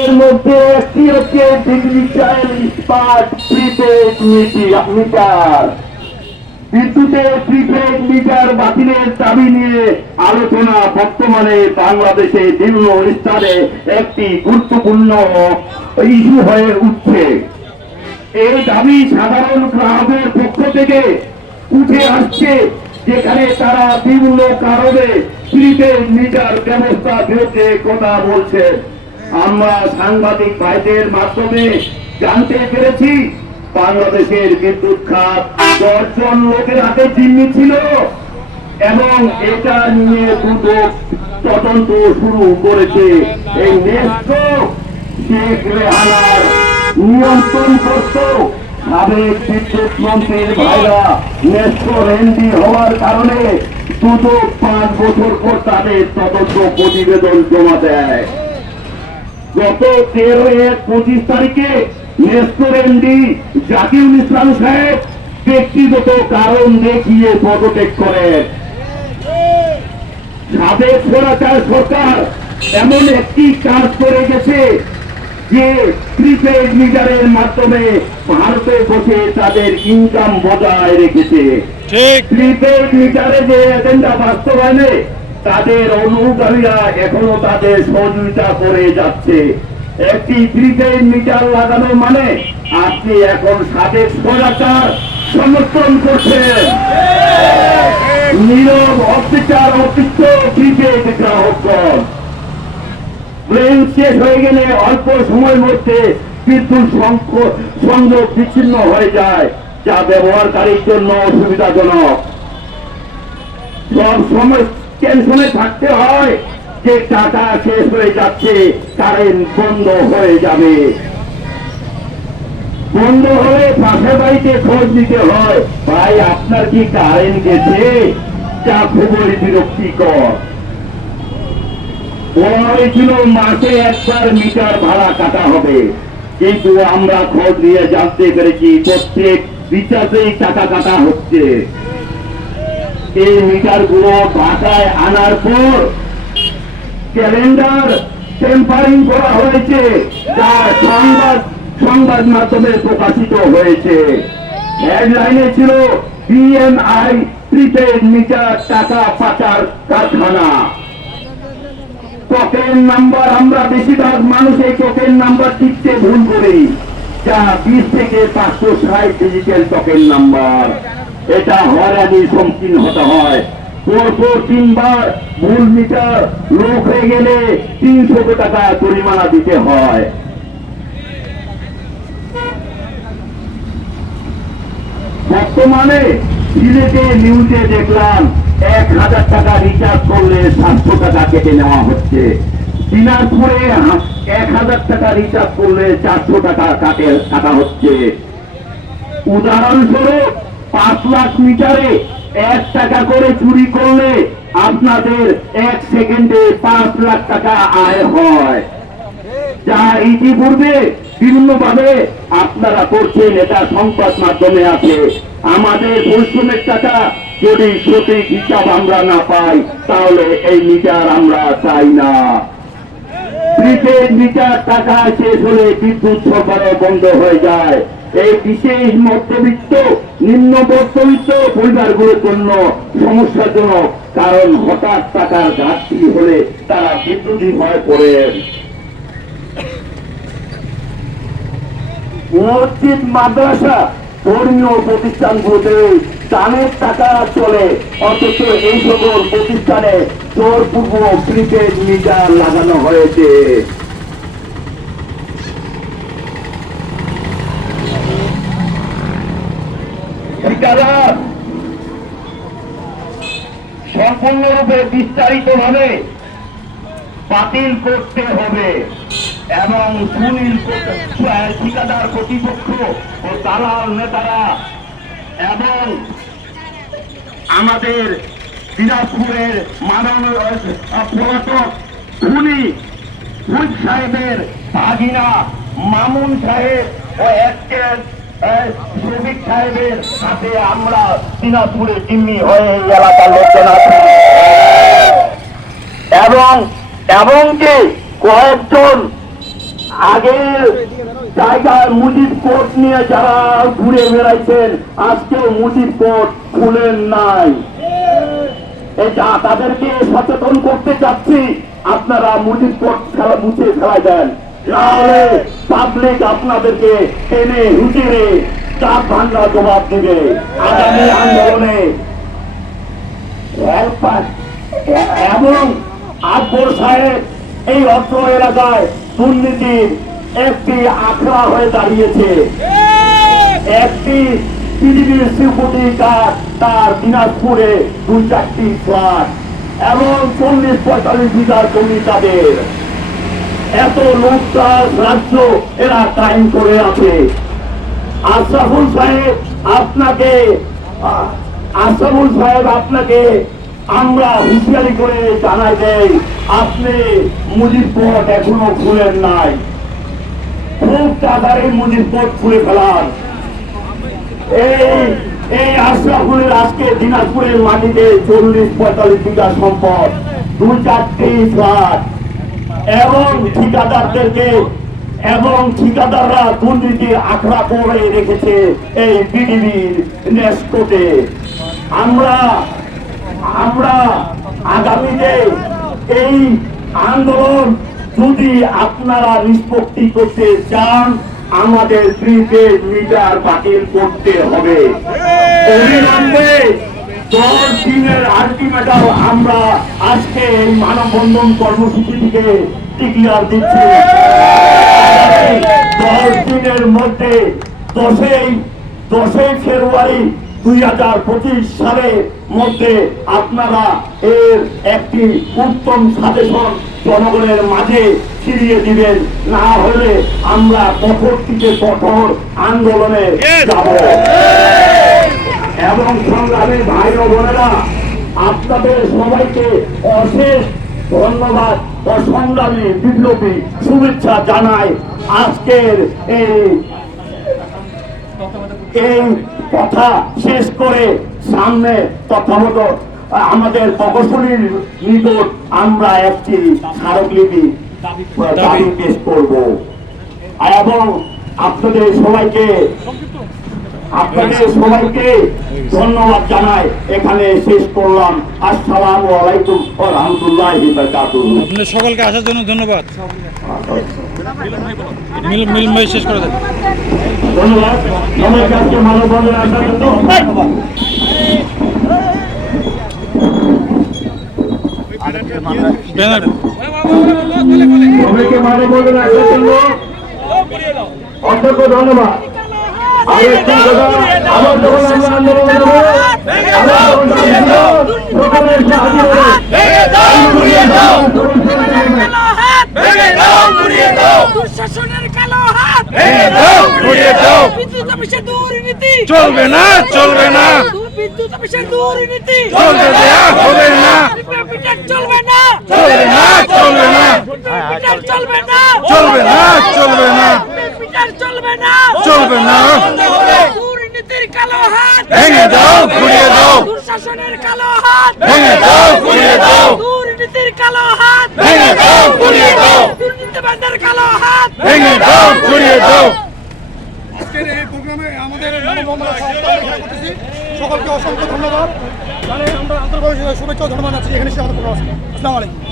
এর মধ্যে একটি হচ্ছে ডিজিটাল স্মার্ট প্রিপেড মিটার। বিদ্যুতের প্রিপেড মিটার বাতিলের দাবি নিয়ে আলোচনা বর্তমানে বাংলাদেশে বিভিন্ন স্থানে একটি গুরুত্বপূর্ণ ইস্যু হয়ে উঠছে। এই দাবি সাধারণ গ্রাহকের পক্ষ থেকে উঠে আসছে, যেখানে তারা বিভিন্ন কারণে প্রিপেড মিটার ব্যবস্থা বিরুদ্ধে কথা বলছে। আমরা সাংবাদিক ভাইদের মাধ্যমে জানতে পেরেছি বাংলাদেশের বিদ্যুৎ খাত 10 জন লোকের হাতে জিম্মি ছিল এবং এটা নিয়ে দুদক তদন্ত শুরু করেছে। এই নেস্কো শেখ রেহানার নিয়ন্ত্রণ করত সাবেক বিদ্যুৎ মন্ত্রীর ভাইরা নেস্কো রেন্ডি হওয়ার কারণে দুদক 5 বছর পর তাদের তদন্ত প্রতিবেদন জমা দেয়। গত 13/25 তারিখে নেস্কোরেন্ডি জাকিউল ইসলাম সাহেব ব্যক্তিগত কারণ দেখিয়ে পদত্যাগ করেন। সাবেক স্বৈরাচার সরকার এমন একটি কাজ করে গেছে যে প্রিপেড মিটারের মাধ্যমে ভারতে বসে তাদের ইনকাম বজায় রেখেছে। প্রিপেড মিটারে যে এজেন্ডা বাস্তবায়নে তাদের অনুগামীরা এখনো তাদের সহযোগিতা করে যাচ্ছে। একটি প্রিপেড মিটার লাগানো মানে আপনি এখন সাবেক স্বৈরাচার সমর্থন করছেন। নীরব অত্যাচার অতিষ্ঠ প্রিপেড গ্রাহকগণ প্লেন শেষ হয়ে গেলে অল্প সময়ের মধ্যে বিদ্যুৎ সংযোগ বিচ্ছিন্ন হয়ে যায়, যা ব্যবহারকারীর জন্য অসুবিধাজনক। সব সময় টেনশনে থাকতে হয় যে টাকা শেষ হয়ে যাচ্ছে, কারেন্ট বন্ধ হয়ে যাবে। বন্ধ হলে পাশের বাড়িতে খোঁজ নিতে হয়, ভাই আপনার কি কারেন্ট গেছে? যা খুবই বিরক্তিকর। বলা হয়েছিল মাসে একবার মিটার ভাড়া কাটা হবে, কিন্তু আমরা খোঁজ নিয়ে জানতে পেরেছি প্রত্যেক রিচার্জেই টাকা কাটা হচ্ছে। এই মিটার গুলো ঢাকায় আনার পর ক্যালেন্ডার টেম্পারিং করা হয়েছে, যা সংবাদ মাধ্যমে প্রকাশিত হয়েছে। হেডলাইনে ছিল বিএমআই প্রিপেড মিটার টাকা পাচার কারখানা। টোকেন নাম্বার, আমরা বেশিরভাগ মানুষ এই টোকেন নাম্বার লিখতে ভুল করি, যা 20 থেকে 560 ডিজিটাল টোকেন নাম্বার। এটা হয়রানি সম্মুখীন হতে হয়। পরপর 3 বার ভুল মিটার লোক হয়ে গেলে 300 টাকা জরিমানা দিতে হয়। বর্তমানে সিলেটে নিউজে দেখলাম 1000 টাকা রিচার্জ করলে 700 টাকা কেটে নেওয়া হচ্ছে। দিনাজপুরে 1000 টাকা রিচার্জ করলে 400 টাকা কাটা হচ্ছে। উদাহরণস্বরূপ 5 লাখ মিটারে 1 টাকা করে চুরি করলে আপনাদের 1 সেকেন্ডে 5 লাখ টাকা আয় হয়, যা ইতিপূর্বে বিভিন্ন ভাবে আপনারা করছেন। এটা সংবাদ মাধ্যমে আছে। আমাদের পরিশ্রমের টাকা যদি সঠিক হিসাব আমরা না পাই, তাহলে এই মিটার আমরা চাই না। প্রিপেড মিটার টাকা শেষ হলে বিদ্যুৎ সরবরাহ বন্ধ হয়ে যায়। এই বিশেষ মধ্যবিত্ত নিম্ন মধ্যবিত্ত পরিবারগুলোর জন্য সমস্যাজনক, কারণ হঠাৎ টাকার ঘাটতি হলে তারা বিদ্যুৎহীন হয়ে পড়ে। মসজিদ, মাদ্রাসা, ধর্মীয় প্রতিষ্ঠানগুলোতে দানের টাকা চলে, অথচ এই সকল প্রতিষ্ঠানে জোরপূর্বক প্রিপেড মিটার লাগানো হয়েছে। ঠিকাদার সম্পূর্ণরূপে বিস্তারিতভাবে বাতিল করতে হবে এবং ঠিকাদার কর্তৃপক্ষ ও দালাল নেতারা এবং আমাদের দিনাজপুরের মাননীয় পলাতক খুনি সাহেবের ভাগিনা মামুন সাহেব ও শ্রমিক সাহেবের সাথে আমরা দিনাজপুরে জিম্মি হয়ে এই এলাকার লোকজন আছি এবং এমনকি কয়েকজন আগের জায়গায় মুজিব কোর্ট নিয়ে যারা ঘুরে বেড়াইছেন আজকেও মুজিব কোর্ট খুলেন নাই। এটা তাদেরকে সচেতন করতে চাচ্ছি, আপনারা মুজিব কোর্ট খেলা মুছে ফেলা দেন, নাহলে পাবলিক আপনাদেরকে টেনে হুঁচিয়ে চাপ ভাঙা জবাব দিবে আগামী আন্দোলনে। এবং আকবর সাহেব এই অত্র এলাকায় দুর্নীতির একটি আখড়া হয়ে দাঁড়িয়েছে। একটি পৃথিবীর সিকিউরিটি গার্ড তার দিনাজপুরে 2-4টি ফ্ল্যাট এবং 40-45 বিঘার জমি তাদের। এত লুটতরাজ রাজ্য এরা কায়েম করে আছে। আশরাফুল সাহেব আপনাকে আমরা হুঁশিয়ারি করে জানাই দেই, আপনি মুজিব কোর্ট এখনো খুলেন নাই। খুব তাড়াতাড়ি মুজিব কোর্ট খুলে ফেলান। এই আশরাফুলের আজকে দিনাজপুরের মাটিতে 40-45 বিঘা সম্পদ, 2-4টি ফ্ল্যাট এবং ঠিকাদাররা দুর্নীতি আখড়া করে রেখেছে এই বিডিবির নেস্কোটে। আমরা আগামীতে এই আন্দোলন যদি আপনারা নিষ্পত্তি করতে চান, আমাদের প্রিপেড মিটার বাতিল করতে হবে। অবিলম্বে 10 দিনের আলটিমেটাম আমরা আজকে এই মানববন্ধন কর্মসূচি থেকে ডিক্লেয়ার দিচ্ছি। 10 দিনের মধ্যে 10ই ফেব্রুয়ারি 2025 সালের মধ্যে আপনারা এর একটি উত্তম সাজেশন জনগণের মাঝে ফিরিয়ে দিবেন, না হলে আমরা কঠোর থেকে কঠোর আন্দোলনে যাব। এবং সংগ্রামী ভাই ও বোনেরা, আপনাদের সবাইকে অশেষ ধন্যবাদ ও সংগ্রামী বিপ্লবী শুভেচ্ছা জানাই। আজকের এই কথা শেষ করে সামনে তথাগত আমাদের প্রকৌশলীর নিকট আমরা একটি স্মারকলিপি দাবি পেশ করব এবং আপনাদের সবাইকে ধন্যবাদ জানাই। এখানে শেষ করলাম। আসসালামু আলাইকুম ওয়া রাহমাতুল্লাহি ওয়া বারাকাতুহু। সকলকে আসার জন্য ধন্যবাদ। মিল ভাই শেষ করে দেন। ধন্যবাদ সবাইকে আজকে মানববন্ধনে আসার জন্য ধন্যবাদ। সবাইকে মানববন্ধনে আসার জন্য অসংখ্য ধন্যবাদ। আরেকটি কথা, আবার যখন আমরা আন্দোলন করবো, চলবে না, চলবে না, বিদ্যুৎ অফিসের দুর্নীতি চলবে দেয়া হবে না, চলবে না, চলবে না, চলবে না, চলবে না, চলবে না, চলবে না, চলবে না, চলবে না। দুর্নীতির কালো হাত ভেঙে দাও, ঘুরিয়ে দাও, দুঃশাসনের কালো হাত ভেঙে দাও, ঘুরিয়ে দাও, দুর্নীতির কালো হাত ভেঙে দাও, ঘুরিয়ে দাও, দুর্নীতিবাদের কালো হাত ভেঙে দাও, ঘুরিয়ে দাও। আজকের এই প্রোগ্রামে আমাদের মানববন্ধনের সভাপতি আমরা করতেছি। সকলকে অসংখ্য ধন্যবাদ জানাই। আমরা আন্তরিক শুভেচ্ছা ও ধন্যবাদ আছি। এখানে আমাদের প্রোগ্রাম আছে। আসসালামু আলাইকুম।